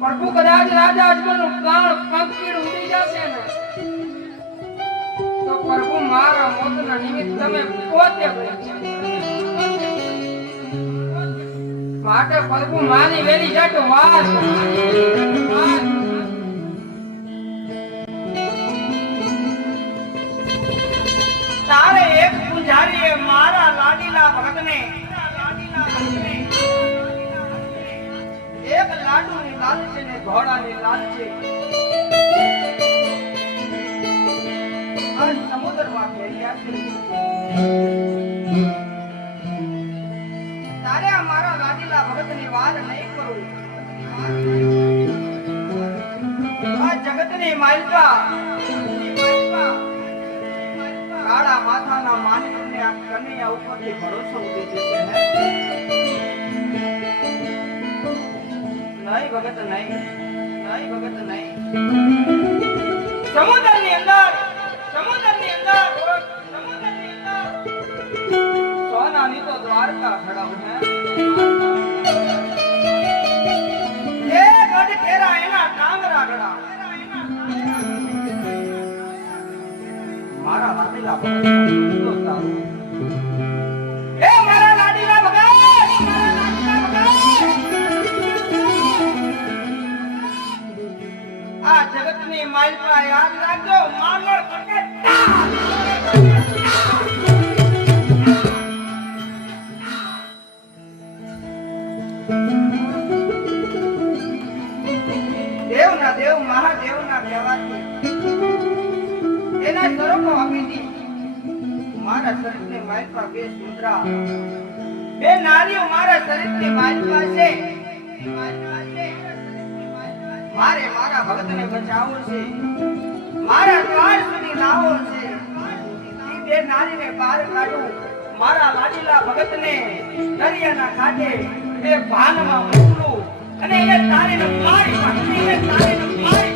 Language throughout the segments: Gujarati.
પ્રભુ કદાચ રાજા અજમલનું કાળ પંખીડ ઉડી જશે ને, તો પ્રભુ મારા મોતના નિમિત્ત તમે પોતે માટે પ્રભુ મારી વેલી જટ વાસ. તારે એક પૂજારીએ મારા લાડીલા ભગતને. એક લાડુની લાલ છે ને ઘોડાની લાલ છે. આ જગતની માલિકા માલિકા કાળા માથાના માનવીને આ કનૈયા ઉપરથી ભરોસો ઉડી જશે નહીં? ભગત, નહીં. નહીં ભગત, નહીં. સમુદ્રની અંદર સમુદ્રની અંદર સમુદ્રની અંદર. દ્વારકા ખડાવું હે. એ ગઢ એના તો સારું. એ મારા લાડીલા ભગત! આ જગતની કટે મારા શરીરને માલપા બે સુંદરા બે નારીઓ મારા છે. મારે ભક્તને બચાવવું છે. બે કાઢું. મારા લાડીલા ભગતને દરિયાના કાંઠે એ ભાનમાં મોકલું. અને એ તારીને મારી મારી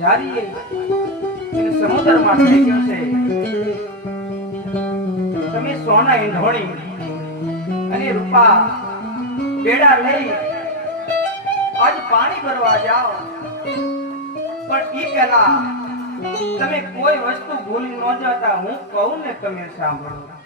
એક પૂજારીએ એને સમુદ્રમાં ફેંક્યો છે. તમે સોના ઈંધોણી અને રૂપા બેડા લઈ આજ પાણી ભરવા જાઓ. પણ એ પહેલા તમે કોઈ વસ્તુ ભૂલી ન જતા હું કહું ને તમે સાંભળો.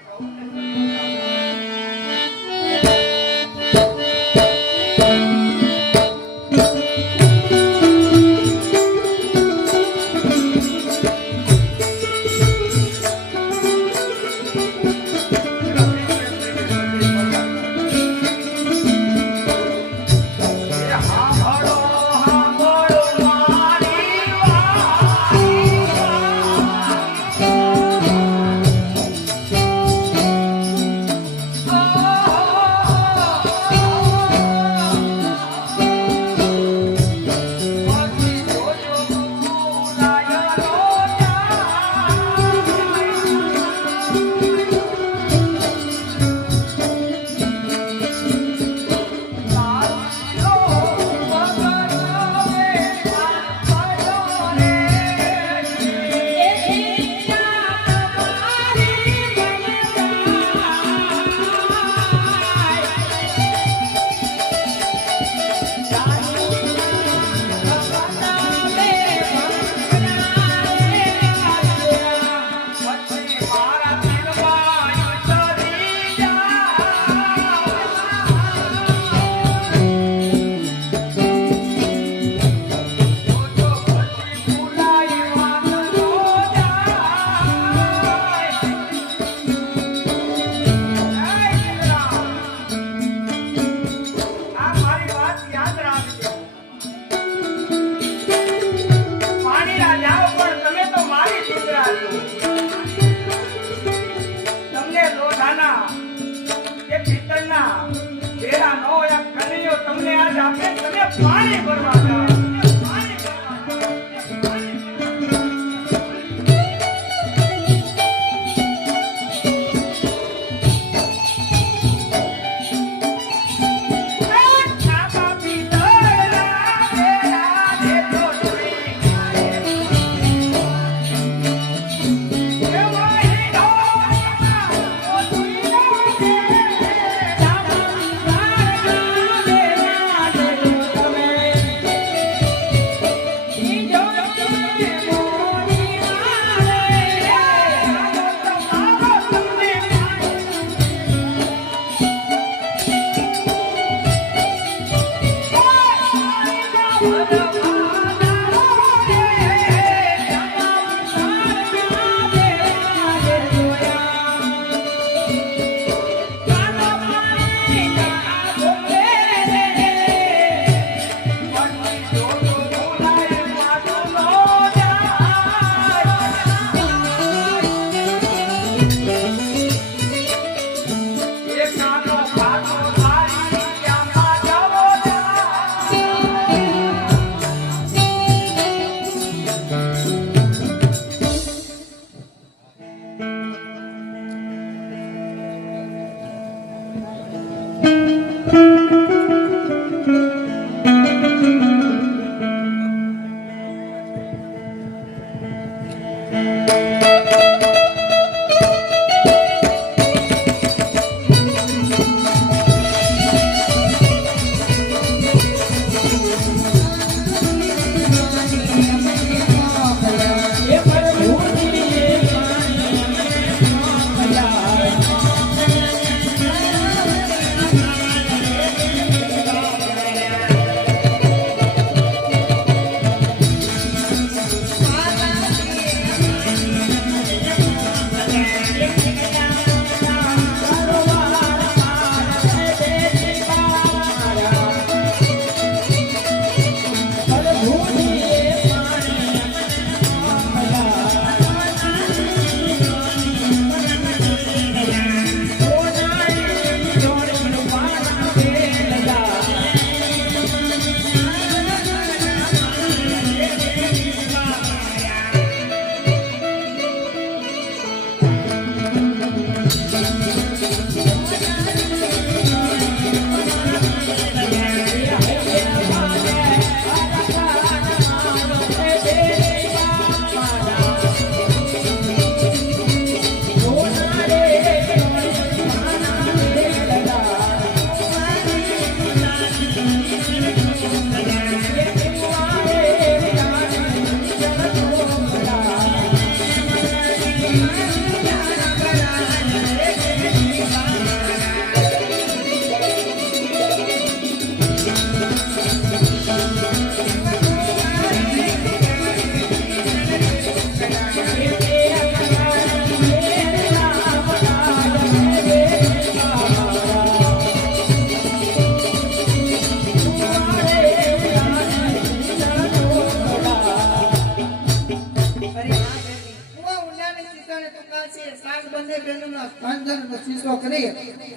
બહેનોના સ્થાન શીશો કરી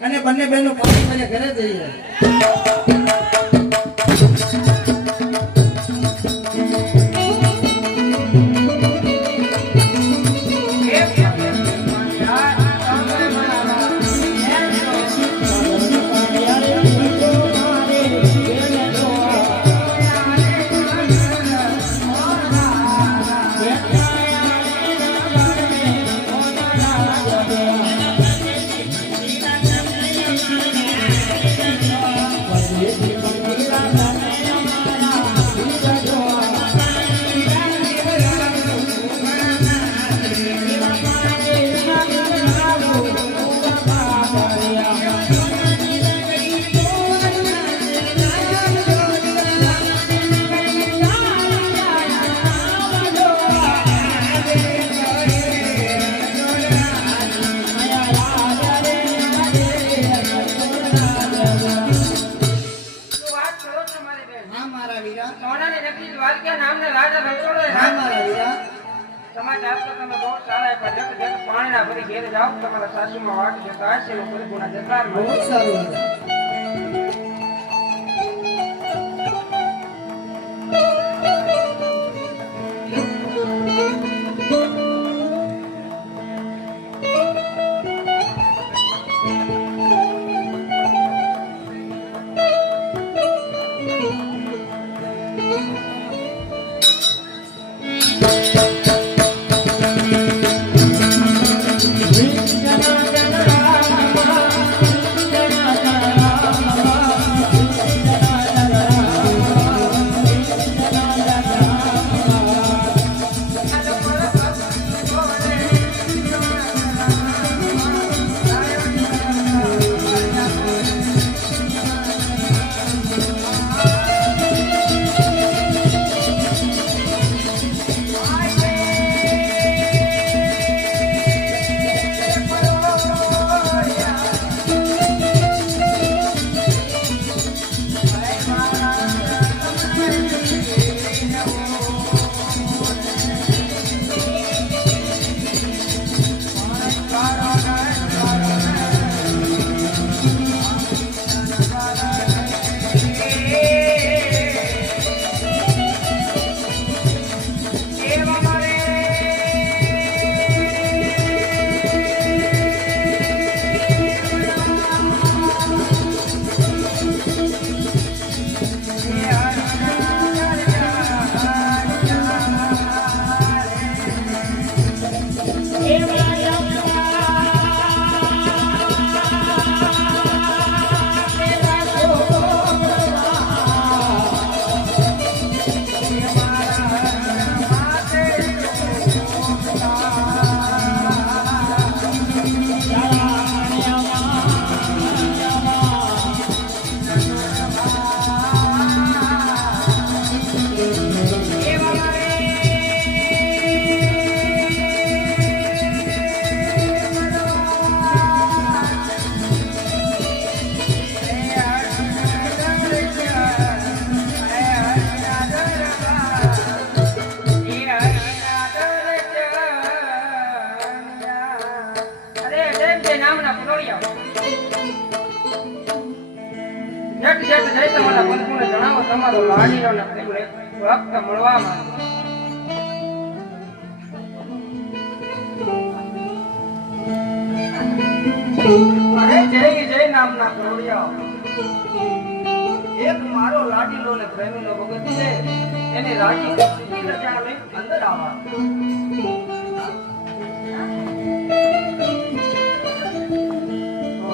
અને બંને બહેનો પાછી ઘરે જઈએ ભરી ઘેર જાઓ. તમારા સાસુમાં વાટ જતા હશે. ગુના જતા બહુ સારું અરે જેમ જે નામના જણાવો, તમારો લાડીલો ને પ્રેમને જય જય નામના પ્રવડિયા એક મારો લાડીલો ને પ્રેમીનો ભગત છે, એને રાજી અંદર આવા.